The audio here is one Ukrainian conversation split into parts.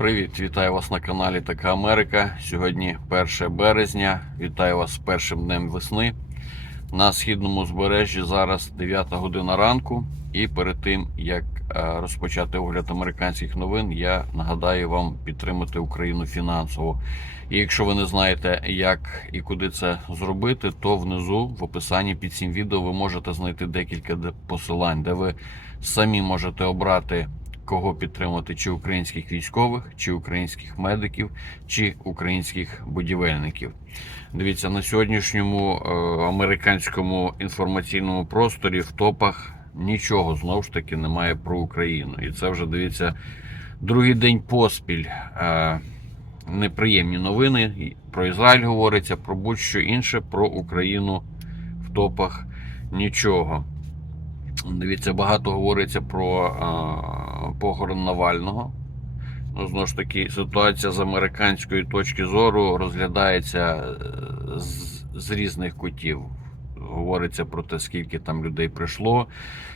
Привіт, вітаю вас на каналі Така Америка. Сьогодні 1 березня. Вітаю вас з першим днем весни. На східному збережжі зараз 9 година ранку. І перед тим як е, розпочати огляд американських новин, я нагадаю вам підтримати Україну фінансово. І якщо ви не знаєте, як і куди це зробити, то внизу в описанні під цим відео ви можете знайти декілька посилань, де ви самі можете обрати кого підтримати, чи українських військових, чи українських медиків, чи українських будівельників. Дивіться, на сьогоднішньому е, американському інформаційному просторі в топах нічого знову ж таки немає про Україну. І це вже дивіться другий день поспіль. Е, неприємні новини. Про Ізраїль говориться, про будь-що інше, про Україну в топах нічого. Дивіться, багато говориться про а, похорон Навального. Ну, знову ж таки, ситуація з американської точки зору розглядається е, з, з різних кутів. Говориться про те, скільки там людей прийшло,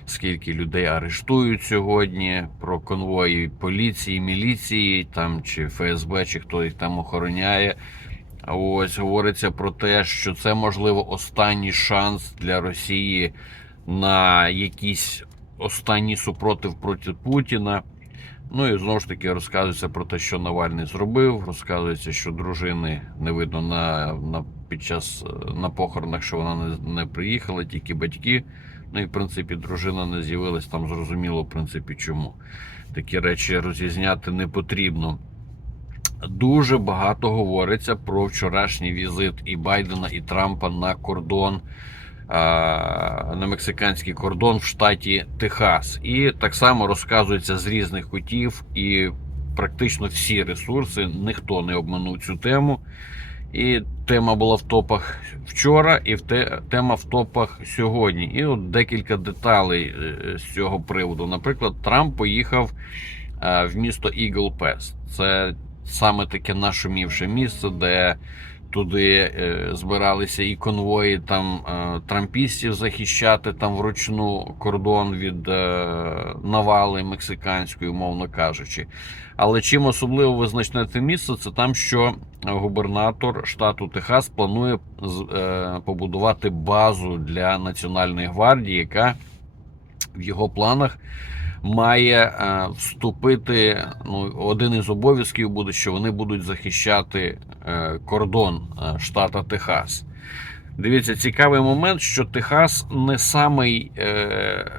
скільки людей арештують сьогодні, про конвої поліції, міліції там, чи ФСБ, чи хто їх там охороняє. Ось говориться про те, що це можливо останній шанс для Росії на якийсь останній супротив проти Путіна. Ну і знову ж таки розказується про те, що Навальний зробив. Розказується, що дружини не видно на, на під час е, на похоронах, що вона не, не приїхала, тільки батьки. Ну і в принципі дружина не з'явилась там. Зрозуміло, в принципі, чому такі речі розрізняти не потрібно. Дуже багато говориться про вчорашній візит і Байдена, і Трампа на кордон на мексиканський кордон в штаті Техас. І так само розказується з різних кутів, і практично всі ресурси ніхто не обманув цю тему. І тема була в топах вчора, і тема в топах сьогодні. І от декілька деталей е, з цього приводу. Наприклад, Трамп поїхав е, в місто Eagle Pass. Це саме таке нашумівше місце, де туди е, збиралися і конвої там е, трампістів захищати там вручну кордон від е, навали мексиканської, умовно кажучи. Але чим особливо визначне це місце, це там, що губернатор штату Техас планує побудувати базу для Національної гвардії, яка в його планах має е, вступити. Ну, один із обов'язків буде, що вони будуть захищати е, кордон е, штата Техас. Дивіться, цікавий момент, що Техас не самий е,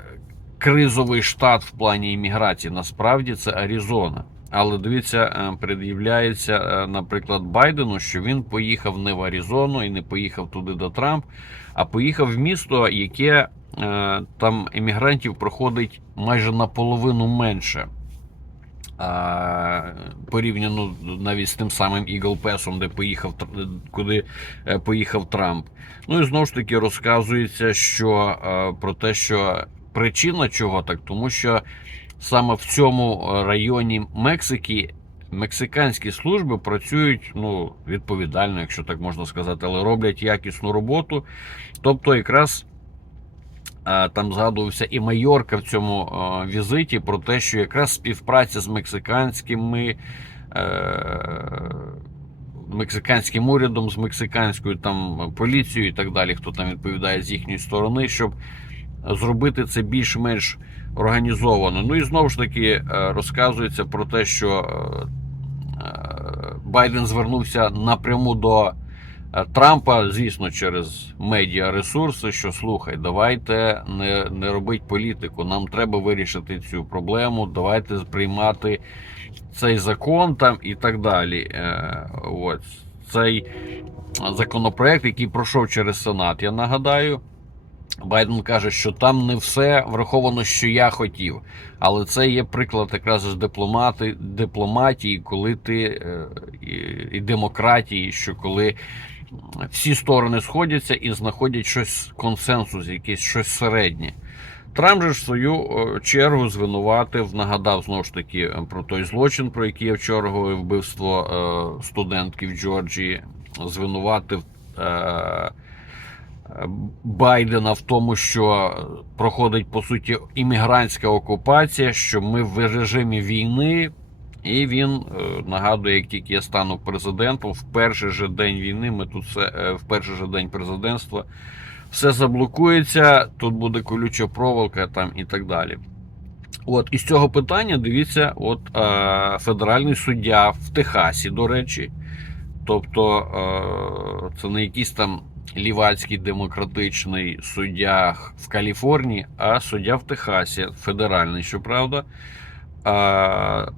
кризовий штат в плані імміграції. Насправді це Аризона. Але дивіться, пред'являється, наприклад, Байдену, що він поїхав не в Аризону і не поїхав туди до Трамп, а поїхав в місто, яке там емігрантів проходить майже наполовину менше. А, порівняно навіть з тим самим Eagle Pass, де поїхав Тр- куди е, поїхав Трамп. Ну і знову ж таки розказується, що е, про те, що причина чого так, тому що саме в цьому районі Мексики мексиканські служби працюють ну, відповідально, якщо так можна сказати, але роблять якісну роботу. Тобто, якраз там згадувався і майорка в цьому візиті про те, що якраз співпраця з мексиканськими. Е- Мексиканським урядом, з мексиканською там поліцією і так далі, хто там відповідає з їхньої сторони, щоб зробити це більш-менш організовано. Ну і знову ж таки е, розказується про те, що е, е, Байден звернувся напряму до е, Трампа, звісно, через медіа ресурси, що слухай, давайте не, не робить політику. Нам треба вирішити цю проблему. Давайте приймати цей закон там і так далі. Е, От цей законопроект, який пройшов через Сенат, я нагадаю. Байден каже, що там не все враховано, що я хотів. Але це є приклад якраз з дипломати, дипломатії, коли ти е, і демократії, що коли всі сторони сходяться і знаходять щось консенсус, якесь щось середнє. Трамп же в свою е, чергу звинуватив, нагадав знову ж таки е, про той злочин, про який я вчора говорив, вбивство е, студентки в Джорджії, звинуватив. Байдена в тому, що проходить по суті іммігрантська окупація, що ми в режимі війни, І він е, нагадує, як тільки я стану президентом, в перший же день війни, ми тут все е, в перший же день президентства, все заблокується, тут буде колюча проволока там і так далі. От із цього питання дивіться, от е, федеральний суддя в Техасі, до речі. Тобто е, це не якийсь там лівацький демократичний суддя в Каліфорнії, а суддя в Техасі, федеральний, щоправда,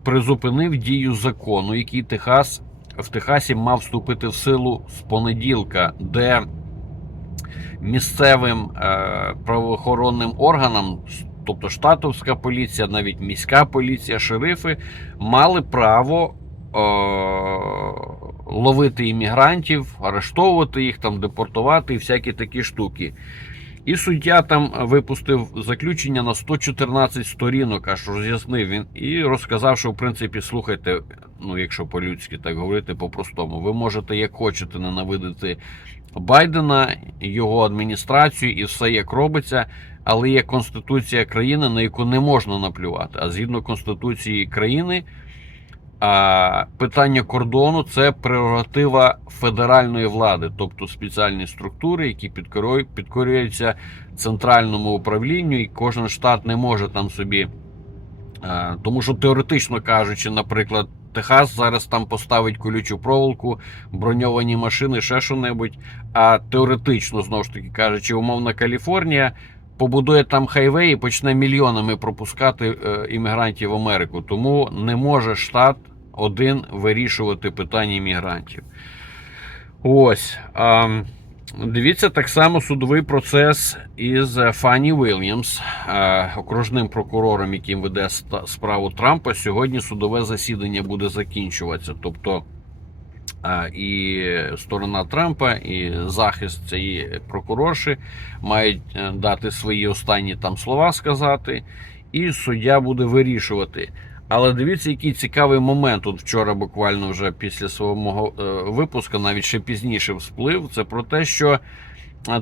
призупинив дію закону, який Техас в Техасі мав вступити в силу з понеділка, де місцевим е, правоохоронним органам, тобто штатовська поліція, навіть міська поліція, шерифи, мали право е, ловити іммігрантів, арештовувати їх, там, депортувати і всякі такі штуки. І суддя там випустив заключення на 114 сторінок, аж роз'яснив він і розказав, що в принципі, слухайте, ну якщо по-людськи так говорити по-простому, ви можете як хочете ненавидити Байдена, його адміністрацію і все як робиться, але є конституція країни, на яку не можна наплювати. А згідно конституції країни, питання кордону це прерогатива федеральної влади, тобто спеціальні структури, які підкорюються центральному управлінню, і кожен штат не може там собі. е, Тому що теоретично кажучи, наприклад, Техас зараз там поставить колючу проволоку, броньовані машини, ще що-небудь. А теоретично, знову ж таки кажучи, умовна Каліфорнія побудує там хайвей і почне мільйонами пропускати е, іммігрантів в Америку. Тому не може штат один вирішувати питання іммігрантів. Ось. А, дивіться так само судовий процес із Фанні Вільямс, е, окружним прокурором, яким веде справу Трампа. Сьогодні судове засідання буде закінчуватися. Тобто і сторона Трампа, і захист цієї прокурорші мають е, дати свої останні там слова сказати, і суддя буде вирішувати. Але дивіться, який цікавий момент. От вчора, буквально вже після свого мого е, випуску, навіть ще пізніше всплив. Це про те, що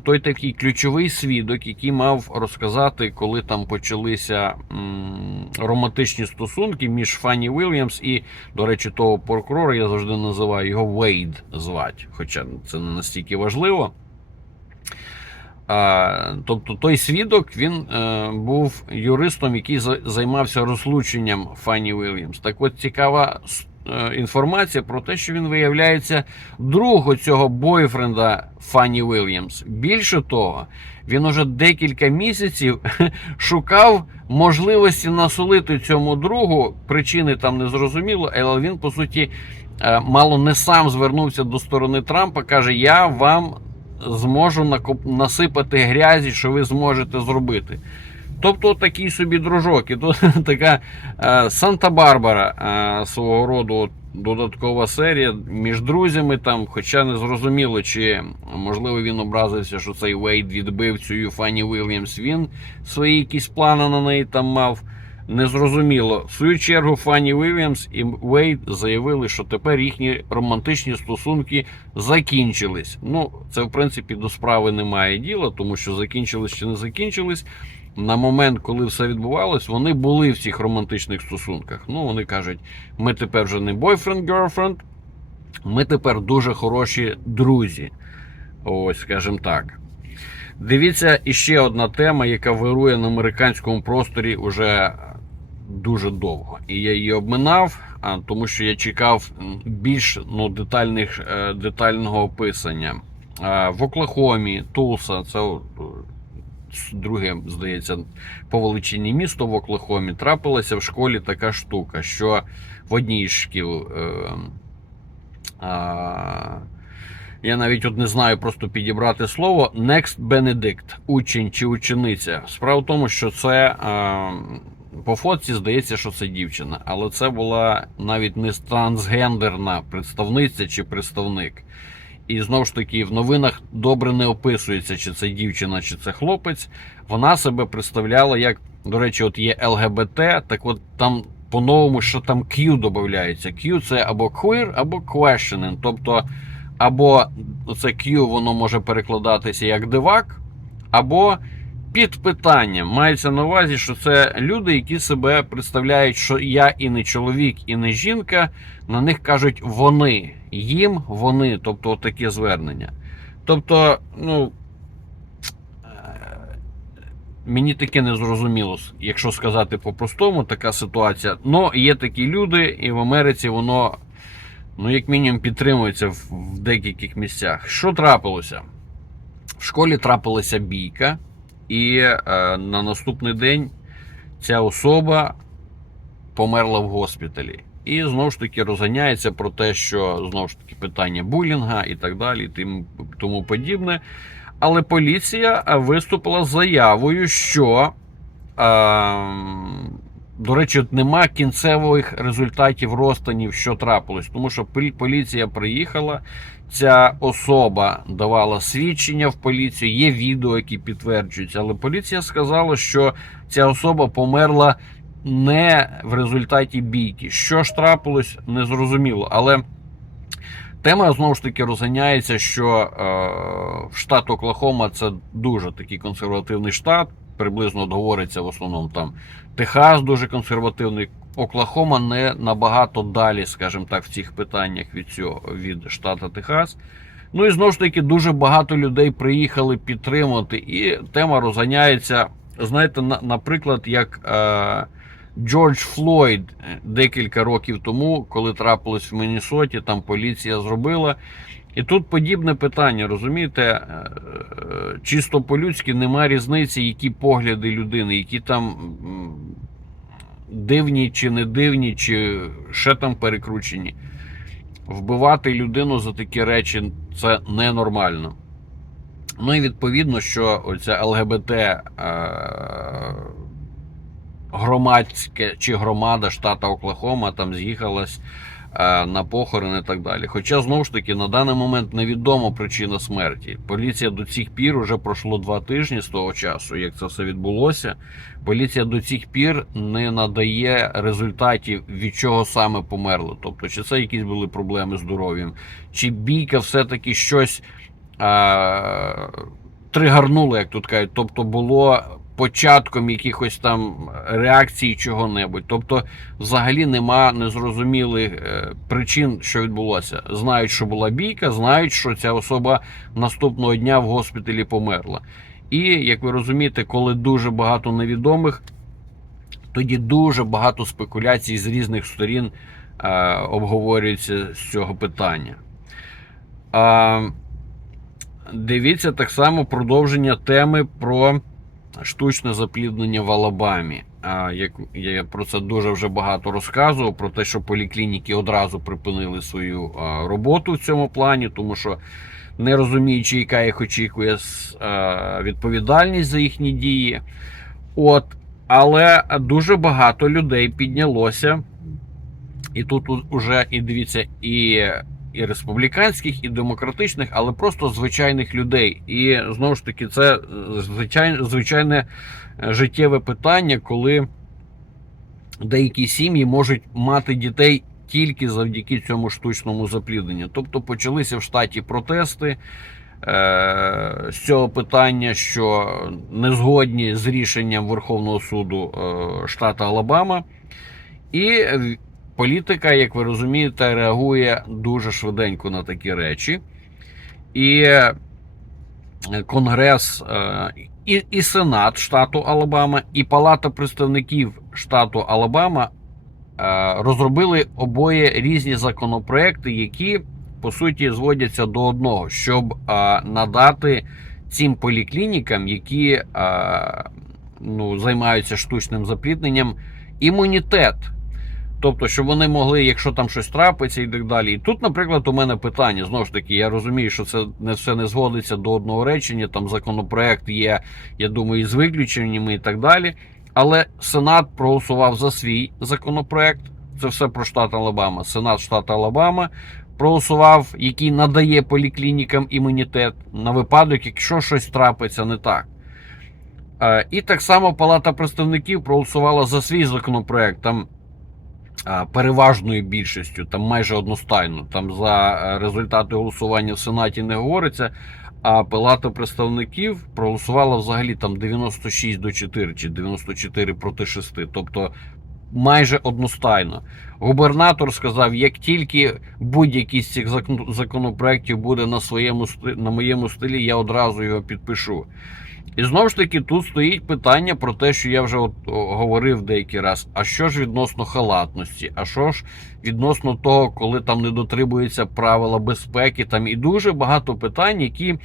той такий ключовий свідок, який мав розказати, коли там почалися м, романтичні стосунки між Фанні Вільямс і, до речі, того прокурора, я завжди називаю його Вейд звати, хоча це не настільки важливо. Тобто той свідок він е, був юристом, який за- займався розлученням Фанні Вільямс. Так от цікава інформація про те, що він виявляється друг цього бойфренда Фанні Вільямс. Більше того, він уже декілька місяців шукав можливості насолити цьому другу. Причини там не зрозуміло, але він по суті е, мало не сам звернувся до сторони Трампа. каже: Я вам зможу насипати грязі, що ви зможете зробити. Тобто такий собі дружок. І тут така е, Санта-Барбара е, свого роду додаткова серія між друзями, там, хоча не зрозуміло, чи можливо він образився, що цей Вейд відбив цю Фанні Вільямс. Він свої якісь плани на неї там мав. Незрозуміло. В свою чергу Фанні Вільямс і Вейд заявили, що тепер їхні романтичні стосунки закінчились. Ну, це в принципі до справи немає діла, тому що закінчились чи не закінчились. На момент, коли все відбувалось, вони були в цих романтичних стосунках. Ну, вони кажуть, ми тепер вже не бойфренд, girlfriend, ми тепер дуже хороші друзі. Ось, скажімо так. Дивіться, іще одна тема, яка вирує на американському просторі уже дуже довго. І я її обминав, тому що я чекав більш ну, детальних, е, детального описання. В Оклахомі, Тулса, це друге, здається, по величині місто в Оклахомі, трапилася в школі така штука, що в одній із шкіл. Е, а, я навіть от не знаю просто підібрати слово Next Benedict, учень чи учениця. Справа в тому, що це е, по фотці здається, що це дівчина, але це була навіть не трансгендерна представниця чи представник. І знову ж таки, в новинах добре не описується, чи це дівчина, чи це хлопець. Вона себе представляла як, до речі, от є ЛГБТ, так от там по-новому, що там Q додається. Q це або queer, або questioning. Тобто, або це Q, воно може перекладатися як дивак, або під питанням мається на увазі, що це люди, які себе представляють, що я і не чоловік, і не жінка. На них кажуть вони, їм вони, тобто таке звернення. Тобто, ну. е, Мені таке не зрозуміло, якщо сказати по-простому, така ситуація. Ну, є такі люди, і в Америці воно, ну, як мінімум, підтримується в, в деяких місцях. Що трапилося? В школі трапилася бійка, і е, на наступний день ця особа померла в госпіталі. І знову ж таки розганяється про те, що знову ж таки питання булінга і так далі, тим, тому подібне. Але поліція е, виступила з заявою, що, е, до речі, нема кінцевих результатів розтинів, що трапилось, тому що поліція приїхала. Ця особа давала свідчення в поліцію, є відео, які підтверджуються, але поліція сказала, що ця особа померла не в результаті бійки. Що ж трапилось, незрозуміло. Але тема знову ж таки розганяється, що е, штат Оклахома це дуже такий консервативний штат. Приблизно говориться в основному там Техас дуже консервативний. Оклахома не набагато далі, скажімо так, в цих питаннях від цього від штата Техас. Ну і знову ж таки дуже багато людей приїхали підтримати, і тема розганяється. Знаєте, на, наприклад, як е, Джордж Флойд декілька років тому, коли трапилось в Міннесоті, там поліція зробила. І тут подібне питання, розумієте, Е, е, чисто по-людськи немає різниці, які погляди людини, які там дивні чи не дивні, чи ще там перекручені. Вбивати людину за такі речі це ненормально. Ну і відповідно, що оця ЛГБТ е, громадське чи громада штата Оклахома там з'їхалась е, на похорон і так далі. Хоча знову ж таки на даний момент невідома причина смерті. Поліція до цих пір уже пройшло два тижні з того часу, як це все відбулося. Поліція до цих пір не надає результатів, від чого саме померло. Тобто, чи це якісь були проблеми з здоров'ям, чи бійка все-таки щось е, тригарнула, як тут кажуть. Тобто було початком якихось там реакцій чого-небудь. Тобто, взагалі нема незрозумілих е, причин, що відбулося. Знають, що була бійка, знають, що ця особа наступного дня в госпіталі померла. І як ви розумієте, коли дуже багато невідомих, тоді дуже багато спекуляцій з різних сторін е, обговорюється з цього питання. Е, дивіться так само продовження теми про штучне запліднення в Алабамі. Я про це дуже вже багато розказував, про те, що поліклініки одразу припинили свою роботу в цьому плані, тому що не розуміючи, яка їх очікує відповідальність за їхні дії. От, але дуже багато людей піднялося. І тут уже і дивіться, і, і республіканських, і демократичних, але просто звичайних людей. І знову ж таки, це звичайне, звичайне е, життєве питання, коли деякі сім'ї можуть мати дітей тільки завдяки цьому штучному заплідненню. Тобто почалися в штаті протести. е, З цього питання, що не згодні з рішенням Верховного суду е, штату Алабама, і е, політика, як ви розумієте, реагує дуже швиденько на такі речі. І е, Конгрес е, і, і Сенат штату Алабама, і Палата представників штату Алабама е, розробили обоє різні законопроекти, які по суті зводяться до одного, щоб надати цим поліклінікам, які ну, займаються штучним заплідненням, імунітет. Тобто, щоб вони могли, якщо там щось трапиться і так далі. І тут, наприклад, у мене питання знову ж таки, я розумію, що це не все не зводиться до одного речення. Там законопроект є, я думаю, з виключеннями і так далі. Але Сенат проголосував за свій законопроект. Це все про штат Алабама. Сенат штату Алабама проголосував, який надає поліклінікам імунітет на випадок, якщо щось трапиться не так. Е, І так само Палата представників проголосувала за свій законопроект. Там переважною більшістю, там майже одностайно. Там за е, результати голосування в Сенаті не говориться. а Палата представників проголосувала взагалі там 96 до 4 чи 94 проти 6. Тобто майже одностайно. Губернатор сказав, як тільки будь-який з цих закон- законопроєктів буде на своєму на моєму стилі, я одразу його підпишу. І знову ж таки, тут стоїть питання про те, що я вже от говорив деякий раз. А що ж відносно халатності? А що ж відносно того, коли там не дотримуються правила безпеки? Там і дуже багато питань, які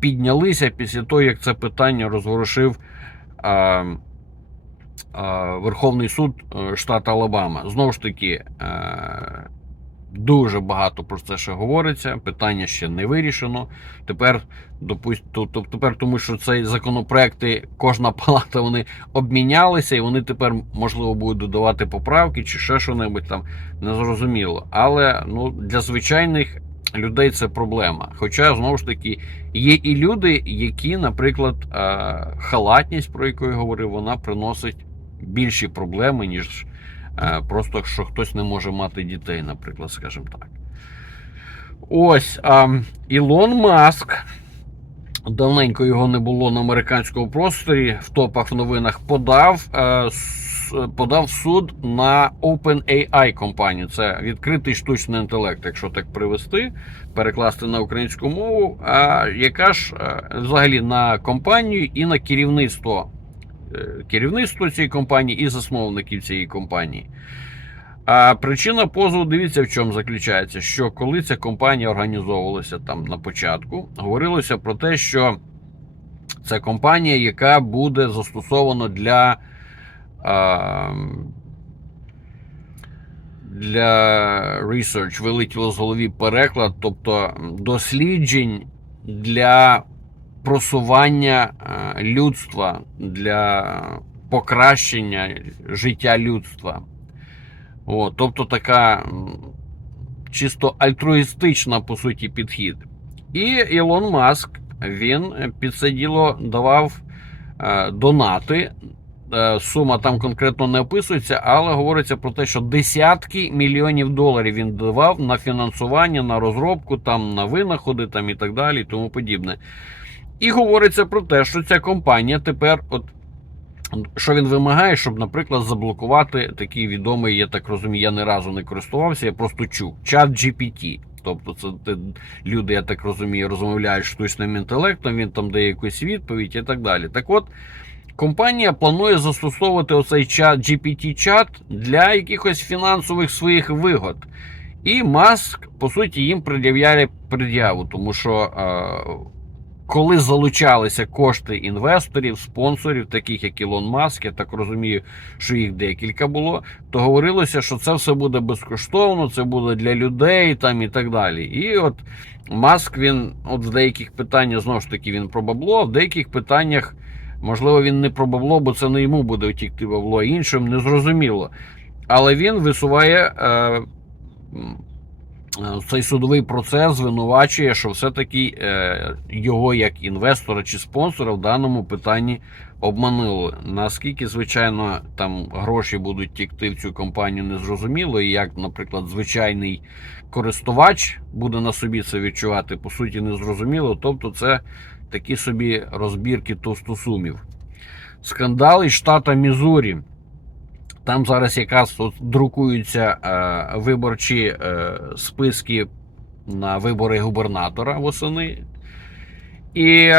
піднялися після того, як це питання розворушив а, Верховний суд е, штату Алабама. Знову ж таки, е, дуже багато про це ще говориться. Питання ще не вирішено. Тепер то- тепер, тому що цей законопроекти, кожна палата вони обмінялися, і вони тепер можливо будуть додавати поправки чи ще що-небудь там незрозуміло. Але ну для звичайних людей це проблема. Хоча знову ж таки є і люди, які, наприклад, е, халатність, про яку я говорив, вона приносить більші проблеми, ніж просто що хтось не може мати дітей, наприклад, скажімо так. Ось а, Ілон Маск. Давненько його не було на американському просторі. В топах в новинах подав, е, подав суд на OpenAI компанію. Це відкритий штучний інтелект, якщо так привести, перекласти на українську мову. А яка ж е, взагалі на компанію і на керівництво е, керівництво цієї компанії і засновників цієї компанії. А причина позову, дивіться, в чому заключається, що коли ця компанія організовувалася там на початку, говорилося про те, що це компанія, яка буде застосована для, для research, вилетіло з голові переклад, тобто досліджень для просування е, людства, для покращення життя людства. О, тобто така чисто альтруїстична, по суті, підхід. І Ілон Маск він під це діло давав е, донати. Е, сума там конкретно не описується, але говориться про те, що десятки мільйонів доларів він давав на фінансування, на розробку, там на винаходи там і так далі, і тому подібне. І говориться про те, що ця компанія тепер, от що він вимагає, щоб, наприклад, заблокувати такий відомий, я так розумію, я ні разу не користувався, я просто чув чат GPT. Тобто, це люди, я так розумію, розмовляють штучним інтелектом, він там дає якусь відповідь і так далі. Так от, компанія планує застосовувати оцей чат GPT-чат для якихось фінансових своїх вигод. І Маск, по суті, їм пред'являє пред'яву, тому що. Е, коли залучалися кошти інвесторів, спонсорів, таких як Ілон Маск, я так розумію, що їх декілька було, то говорилося, що це все буде безкоштовно, це буде для людей там і так далі. І от Маск він, от в деяких питаннях знову ж таки він про бабло, а в деяких питаннях, можливо, він не про бабло, бо це не йому буде втікти бабло, а іншим незрозуміло. Але він висуває. Е, цей судовий процес звинувачує, що все-таки е, його як інвестора чи спонсора в даному питанні обманули. Наскільки, звичайно, там гроші будуть тікти в цю компанію, незрозуміло, і як, наприклад, звичайний користувач буде на собі це відчувати, по суті, незрозуміло. Тобто, це такі собі розбірки товстосумів. Скандал із штата Мізурі. Там зараз якраз от друкуються е, виборчі е, списки на вибори губернатора восени. І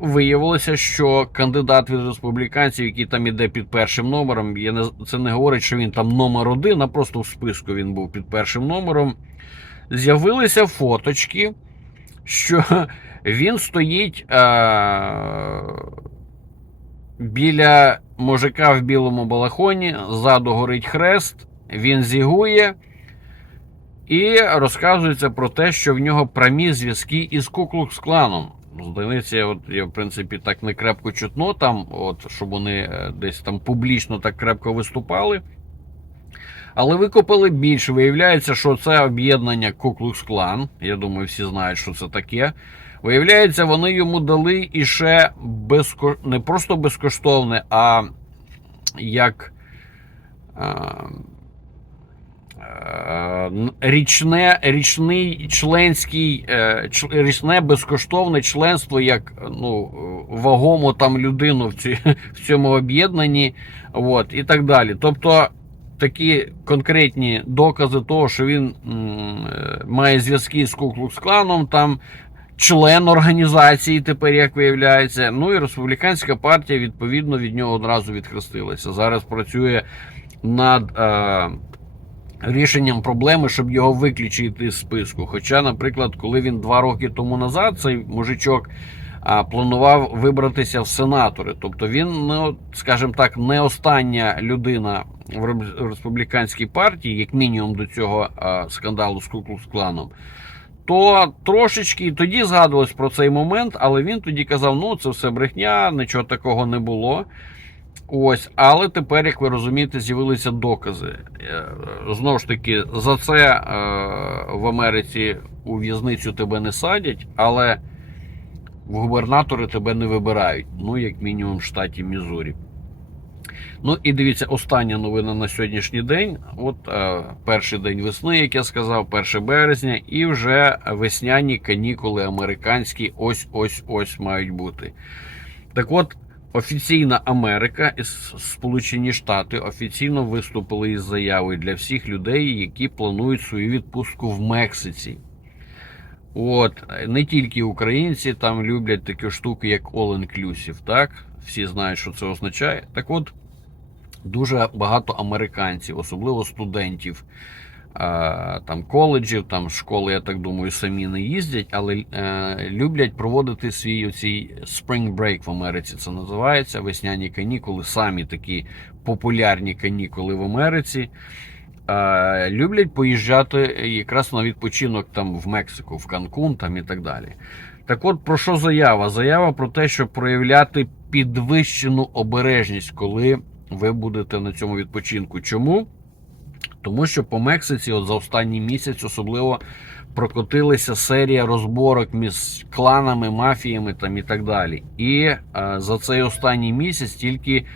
виявилося, що кандидат від республіканців, який там іде під першим номером, я не, це не говорить, що він там номер один, а просто в списку він був під першим номером. З'явилися фоточки, що він стоїть. Е, Біля мужика в білому балахоні ззаду горить хрест, він зігує і розказується про те, що в нього прямі зв'язки із Куклукс кланом. Здається, от я в принципі так не крепко чутно там, от, щоб вони е, десь там публічно так крепко виступали. Але викопали більше. Виявляється, що це об'єднання Куклукс клан. Я думаю, всі знають, що це таке. Виявляється, вони йому дали іще безко... не просто безкоштовне, а як а, річне, річний членський, е, річне безкоштовне членство як ну, вагому там людину в, ці, в цьому об'єднанні, от, і так далі. Тобто такі конкретні докази того, що він е, має зв'язки з Куклукс-кланом, там член організації тепер, як виявляється. Ну і республіканська партія відповідно від нього одразу відхрестилася. Зараз працює над е, рішенням проблеми, щоб його виключити з списку. Хоча, наприклад, коли він два роки тому назад, цей мужичок. Планував вибратися в сенатори, тобто він, ну скажімо так, не остання людина в республіканській партії, як мінімум до цього скандалу з Куклукс-кланом, то трошечки і тоді згадувалось про цей момент, але він тоді казав: ну це все брехня, нічого такого не було. Ось, але тепер, як ви розумієте, з'явилися докази. Е, Знову ж таки, за це е, в Америці у в'язницю тебе не садять, але в губернатори тебе не вибирають. Ну, як мінімум, в штаті Мізурі. Ну і дивіться, остання новина на сьогоднішній день. От е, перший день весни, як я сказав, 1 березня, і вже весняні канікули американські ось ось ось мають бути. Так от, офіційна Америка і Сполучені Штати офіційно виступили із заявою для всіх людей, які планують свою відпустку в Мексиці. От, не тільки українці там люблять такі штуки, як all-inclusive, так? Всі знають, що це означає. Так от, дуже багато американців, особливо студентів там коледжів, там школи, я так думаю, самі не їздять, але е, люблять проводити свій оцій spring break в Америці. Це називається весняні канікули, самі такі популярні канікули в Америці. Е, люблять поїжджати якраз на відпочинок там в Мексику, в Канкун там і так далі. Так от про що заява? Заява про те, щоб проявляти підвищену обережність, коли ви будете на цьому відпочинку. Чому? Тому що по Мексиці, от за останній місяць, особливо прокотилася серія розборок між кланами, мафіями там і так далі. І е, за цей останній місяць тільки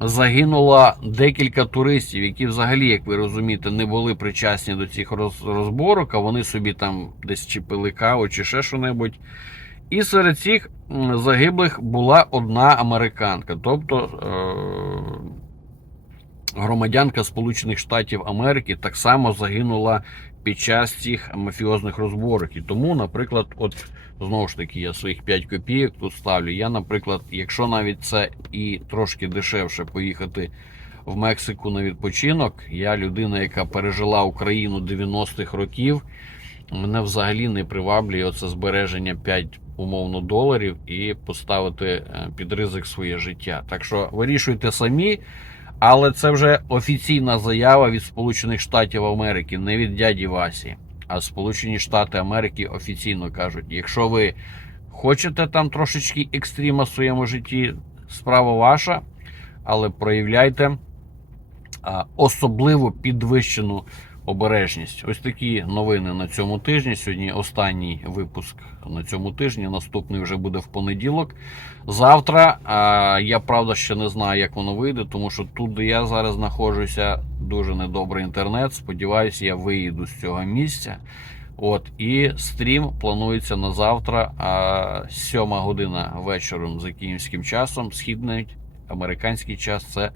загинуло декілька туристів, які взагалі, як ви розумієте, не були причасні до цих розборок, а вони собі там десь чи пили каву, чи ще що-небудь. І серед цих загиблих була одна американка, тобто е- громадянка Сполучених Штатів Америки так само загинула під час цих мафіозних розборок. І тому, наприклад, от знову ж таки, я своїх 5 копійок тут ставлю. Я, наприклад, якщо навіть це і трошки дешевше поїхати в Мексику на відпочинок, я людина, яка пережила Україну 90-х років. Мене взагалі не приваблює оце збереження 5 умовно доларів і поставити е, під ризик своє життя. Так що вирішуйте самі, але це вже офіційна заява від Сполучених Штатів Америки, не від дяді Васі. А Сполучені Штати Америки офіційно кажуть: якщо ви хочете там трошечки екстріма в своєму житті, справа ваша, але проявляйте особливо підвищену обережність. Ось такі новини на цьому тижні. Сьогодні останній випуск на цьому тижні. Наступний вже буде в понеділок. Завтра а, я правда ще не знаю, як воно вийде, тому що тут, де я зараз знаходжуся, дуже недобрий інтернет. Сподіваюся, я виїду з цього місця. От і стрім планується на завтра, а 7 година вечором за київським часом. Східний американський час це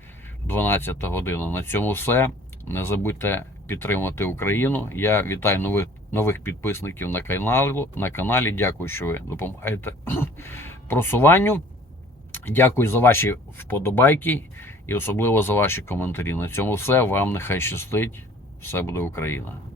12 година. На цьому все. Не забудьте підтримати Україну. Я вітаю нових нових підписників на каналу на каналі. Дякую, що ви допомагаєте просуванню. Дякую за ваші вподобайки і особливо за ваші коментарі. На цьому все. Вам нехай щастить. Все буде Україна.